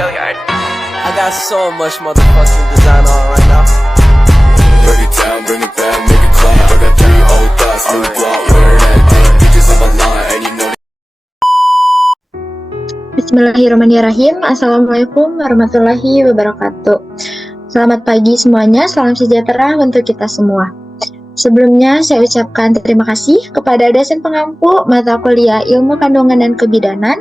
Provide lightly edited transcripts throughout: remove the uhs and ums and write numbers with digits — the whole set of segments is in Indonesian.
I got so much motherfucking design on right now. Break it down, bring it back, make it clap. I got 3 old thoughts, new block, wear that thing. Bitches on my line, and you know. Bismillahirrahmanirrahim. Assalamualaikum warahmatullahi wabarakatuh. Selamat pagi semuanya, salam sejahtera untuk kita semua. Sebelumnya saya ucapkan terima kasih kepada dosen pengampu mata kuliah Ilmu Kandungan dan Kebidanan,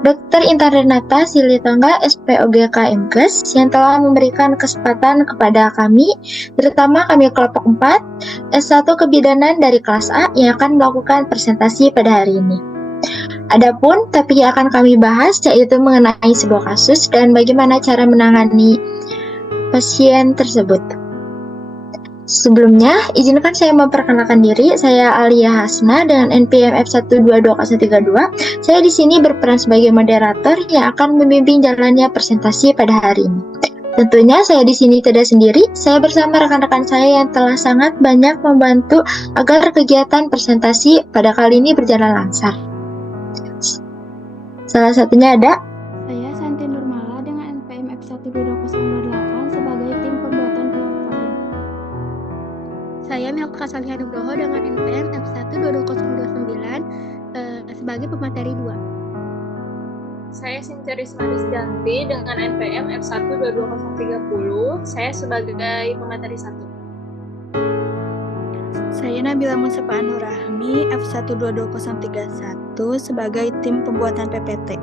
Dr. Intan Renata Silitangga, SPOGK MKes, yang telah memberikan kesempatan kepada kami, terutama kami kelompok 4, S1 Kebidanan dari kelas A yang akan melakukan presentasi pada hari ini. Adapun topik yang akan kami bahas yaitu mengenai sebuah kasus dan bagaimana cara menangani pasien tersebut. Sebelumnya, izinkan saya memperkenalkan diri. Saya Alia Hasna dengan NPM F1220132. Saya di sini berperan sebagai moderator yang akan membimbing jalannya presentasi pada hari ini. Tentunya saya di sini tidak sendiri. Saya bersama rekan-rekan saya yang telah sangat banyak membantu agar kegiatan presentasi pada kali ini berjalan lancar. Salah satunya ada saya Santi Nurmala dengan NPM F12028 sebagai tim pembuatan PowerPoint. Saya Milka Saliha Nugroho dengan NPM F12029 sebagai pemateri 2. Saya Sintia Risma Risganti dengan NPM F12030. Saya sebagai pemateri 1. Saya Nabila Mustafa Anurrahmi, F12031 sebagai tim pembuatan PPT.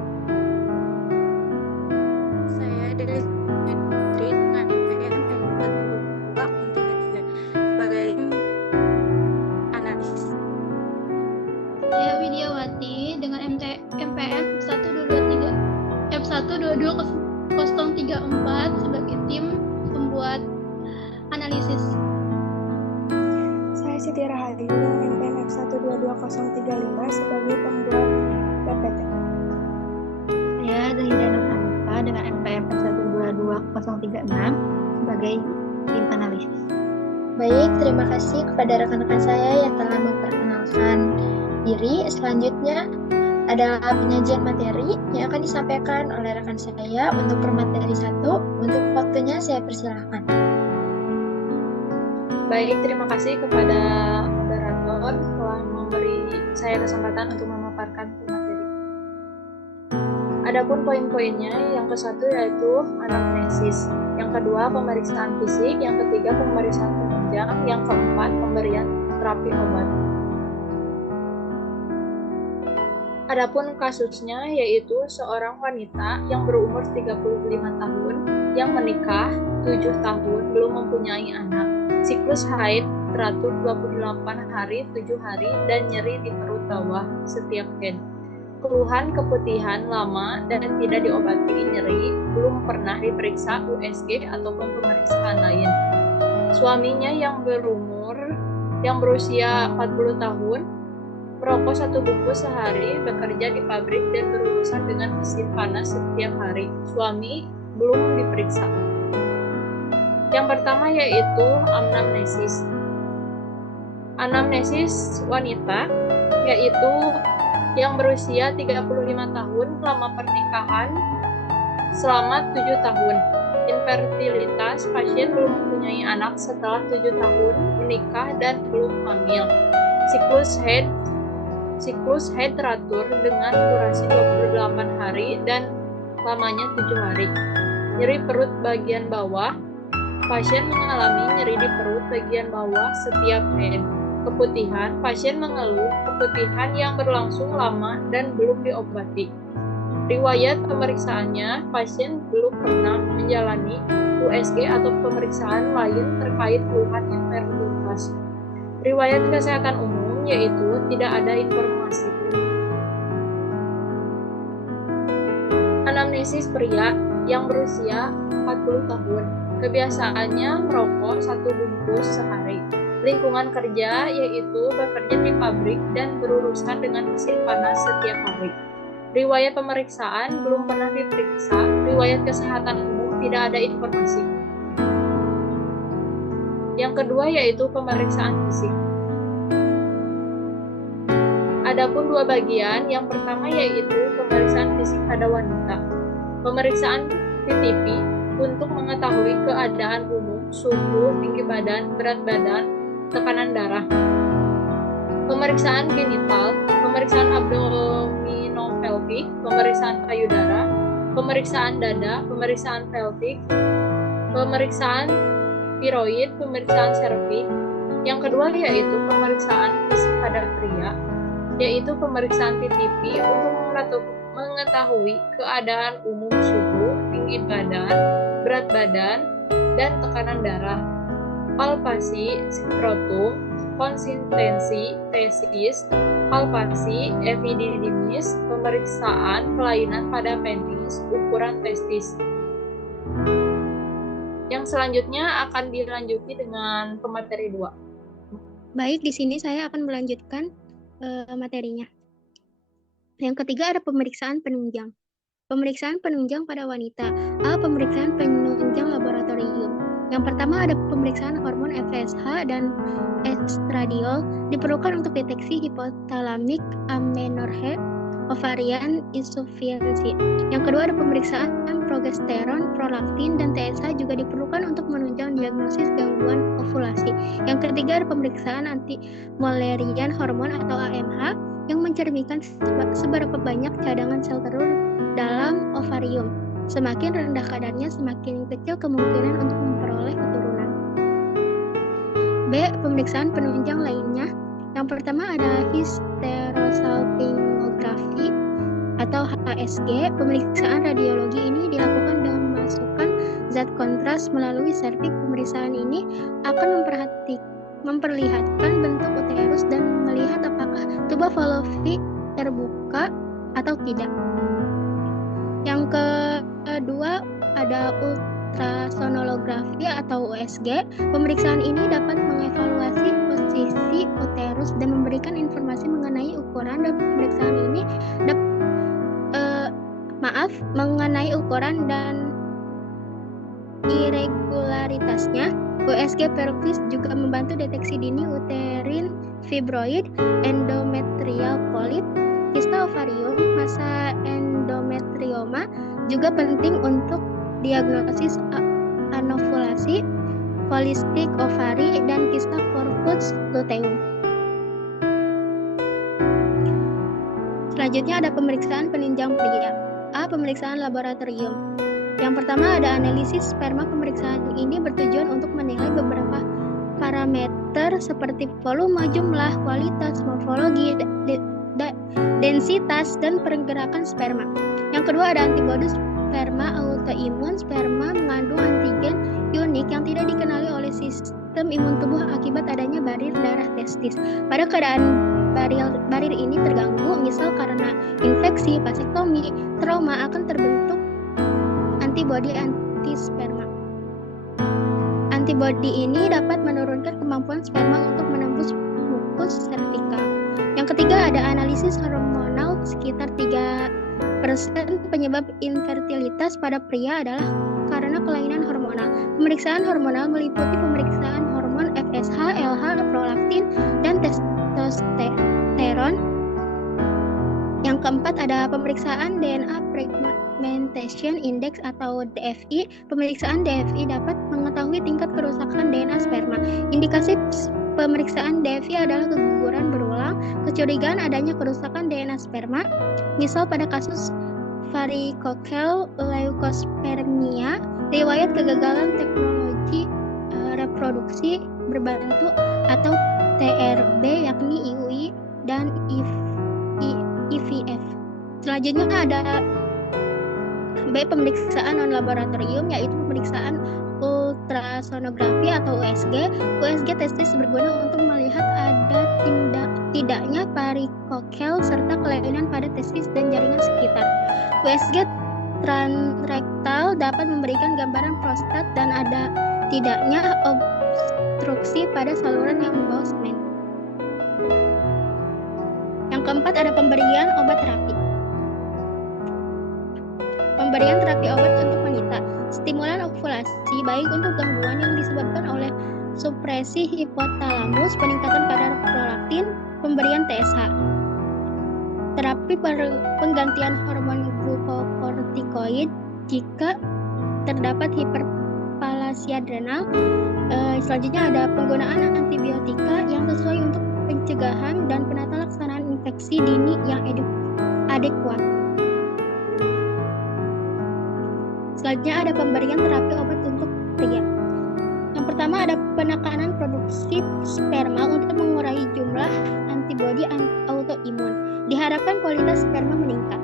Saya Delis Menteri dengan NPM F12033 sebagai analis. Saya Widiawati dengan MPM F12234 sebagai tim pembuat analisis. Saya Siti Rahayu dengan NPM F12035 sebagai pembuat PPT. Saya Zahida Nurhanita dengan NPM F12036 sebagai tim analisis. Baik, terima kasih kepada rekan-rekan saya yang telah memperkenalkan diri. Selanjutnya adalah penyajian materi yang akan disampaikan oleh rekan saya untuk permateri 1. Untuk waktunya saya persilahkan. Baik, terima kasih kepada moderator telah memberi saya kesempatan untuk memaparkan materi. Adapun poin-poinnya, yang ke-1 yaitu anamnesis, yang kedua pemeriksaan fisik, yang ketiga pemeriksaan penunjang, yang keempat pemberian terapi obat. Adapun kasusnya yaitu seorang wanita yang berumur 35 tahun yang menikah 7 tahun belum mempunyai anak. Siklus haid teratur 28 hari, 7 hari, dan nyeri di perut bawah setiap haid. Keluhan keputihan lama dan tidak diobati nyeri, belum pernah diperiksa USG ataupun pemeriksaan lain. Suaminya yang berusia 40 tahun, merokok 1 bungkus sehari, bekerja di pabrik dan berurusan dengan mesin panas setiap hari. Suami belum diperiksa. Yang pertama yaitu anamnesis. Anamnesis wanita yaitu yang berusia 35 tahun selama pernikahan selama 7 tahun. Infertilitas, pasien belum mempunyai anak setelah 7 tahun menikah dan belum hamil. Siklus haid teratur dengan durasi 28 hari dan lamanya 7 hari. Nyeri perut bagian bawah. Pasien mengalami nyeri di perut bagian bawah setiap haid. Keputihan, pasien mengeluh keputihan yang berlangsung lama dan belum diobati. Riwayat pemeriksaannya, pasien belum pernah menjalani USG atau pemeriksaan lain terkait keluhan infertilitas. Riwayat kesehatan umum yaitu tidak ada informasi. Anamnesis pria yang berusia 40 tahun. Kebiasaannya merokok 1 bungkus sehari. Lingkungan kerja yaitu bekerja di pabrik dan berurusan dengan mesin panas setiap hari. Riwayat pemeriksaan belum pernah diperiksa. Riwayat kesehatan umum tidak ada informasi. Yang kedua yaitu pemeriksaan fisik. Adapun 2 bagian, yang pertama yaitu pemeriksaan fisik pada wanita. Pemeriksaan PTP untuk mengetahui keadaan umum, suhu, tinggi badan, berat badan, tekanan darah. Pemeriksaan genital, pemeriksaan abdominopelvic, pemeriksaan payudara, pemeriksaan dada, pemeriksaan pelvik, pemeriksaan tiroid, pemeriksaan serviks. Yang kedua yaitu pemeriksaan pada pria, yaitu pemeriksaan PTP untuk mengetahui keadaan umum suhu, tinggi badan, berat badan, dan tekanan darah. Palpasi skrotum, konsistensi testis, palpasi epididymis, pemeriksaan kelainan pada penis, ukuran testis. Yang selanjutnya akan dilanjuti dengan pemateri 2. Baik, di sini saya akan melanjutkan materinya. Yang ketiga ada pemeriksaan penunjang. Pemeriksaan penunjang pada wanita. A. Pemeriksaan penunjang laboratorium. Yang pertama ada pemeriksaan hormon FSH dan estradiol diperlukan untuk deteksi hipotalamik amenorrhea, ovarian insufficiency. Yang kedua ada pemeriksaan progesteron, prolaktin, dan TSH juga diperlukan untuk menunjang diagnosis gangguan ovulasi. Yang ketiga ada pemeriksaan anti Mullerian hormon atau AMH yang mencerminkan seberapa banyak cadangan sel telur dalam ovarium. Semakin rendah kadarnya, semakin kecil kemungkinan untuk memperoleh keturunan. B. Pemeriksaan penunjang lainnya. Yang pertama ada hysterosalpingografi atau HSG. Pemeriksaan radiologi ini dilakukan dengan memasukkan zat kontras melalui serviks. Pemeriksaan ini akan memperlihatkan bentuk uterus dan melihat apakah tuba fallopi terbuka atau tidak. Yang kedua ada ultrasonografi atau USG. Pemeriksaan ini dapat mengevaluasi posisi uterus dan memberikan informasi mengenai ukuran dan pemeriksaan ini mengenai ukuran dan irregularitasnya. USG pelvis juga membantu deteksi dini uterin fibroid, endometrial polip, kista ovarium, massa endometrioma. Juga penting untuk diagnosis anovulasi, polistik ovari, dan kista corpus luteum. Selanjutnya ada pemeriksaan penunjang pria. A. Pemeriksaan laboratorium. Yang pertama ada analisis sperma. Pemeriksaan ini bertujuan untuk menilai beberapa parameter seperti volume, jumlah, kualitas, morfologi, densitas, dan pergerakan sperma. Yang kedua ada antibodi sperma autoimun. Sperma mengandung antigen unik yang tidak dikenali oleh sistem imun tubuh akibat adanya barir darah testis. Pada keadaan barir ini terganggu, misal karena infeksi, vasektomi, trauma, akan terbentuk antibodi anti-sperma. Antibodi ini dapat menurunkan kemampuan sperma untuk menembus mukus servikal. Yang ketiga ada analisis hormonal. Sekitar 3% penyebab infertilitas pada pria adalah karena kelainan hormonal. Pemeriksaan hormonal meliputi pemeriksaan hormon FSH, LH, prolaktin, dan testosteron. Yang keempat ada pemeriksaan DNA fragmentation index atau DFI. Pemeriksaan DFI dapat mengetahui tingkat kerusakan DNA sperma. Indikasi pemeriksaan DFI adalah keguguran berulang, kecurigaan adanya kerusakan DNA sperma, misal pada kasus varicocele leukospermia, riwayat kegagalan teknologi reproduksi berbantu atau TRB, yakni IUI dan IVF. Selanjutnya ada B. Pemeriksaan non-laboratorium, yaitu pemeriksaan ultrasonografi atau USG. USG testis berguna untuk melihat ada tidaknya varicocele serta kelainan pada testis dan jaringan sekitar. USG transrektal dapat memberikan gambaran prostat dan ada tidaknya obstruksi pada saluran yang membawa semen. Yang keempat ada pemberian obat terapi. Pemberian terapi obat untuk wanita. Stimulan ovulasi baik untuk gangguan yang disebabkan oleh supresi hipotalamus, peningkatan kadar prolaktin, pemberian TSH. Terapi penggantian hormon glukokortikoid jika terdapat hiperplasia adrenal. Selanjutnya ada penggunaan antibiotika yang sesuai untuk pencegahan dan penata laksanaan infeksi dini yang adekuat. Selanjutnya ada pemberian terapi obat untuk pria. Yang pertama ada penekanan produksi sperma untuk mengurangi jumlah antibodi autoimun. Diharapkan kualitas sperma meningkat.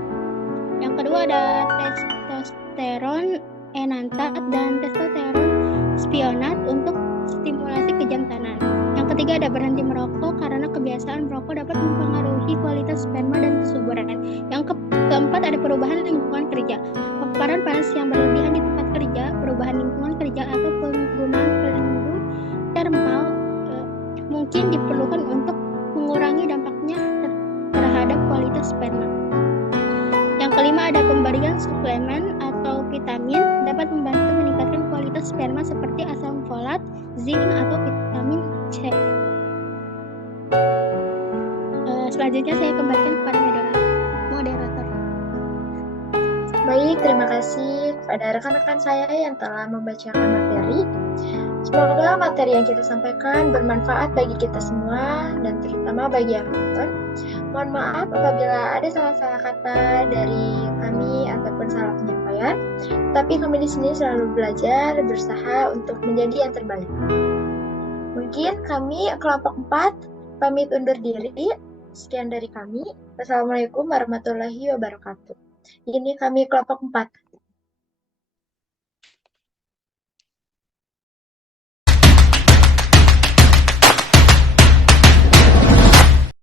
Yang kedua ada testosteron enantat dan testosteron spionat untuk stimulasi kejantanan. Yang ketiga ada berhenti merokok karena kebiasaan merokok dapat mempengaruhi kualitas sperma dan kesuburan. Yang keempat ada perubahan lingkungan kerja. Paparan panas yang berlebihan di tempat kerja, perubahan lingkungan kerja atau penggunaan pelindung termal mungkin diperlukan untuk mengurangi dampaknya terhadap kualitas sperma. Yang kelima ada pemberian suplemen atau vitamin dapat membantu meningkatkan kualitas sperma seperti asam folat, zinc atau vitamin C. Selanjutnya saya kembalikan kepada moderator. Baik, terima kasih kepada rekan-rekan saya yang telah membacakan materi. Semoga materi yang kita sampaikan bermanfaat bagi kita semua dan terutama bagi yang nonton. Mohon maaf apabila ada salah-salah kata dari kami ataupun salah penyampaian. Tapi kami di sini selalu belajar, berusaha untuk menjadi yang terbaik. Mungkin kami kelompok 4 pamit undur diri. Sekian dari kami. Wassalamualaikum warahmatullahi wabarakatuh. Ini kami kelompok 4.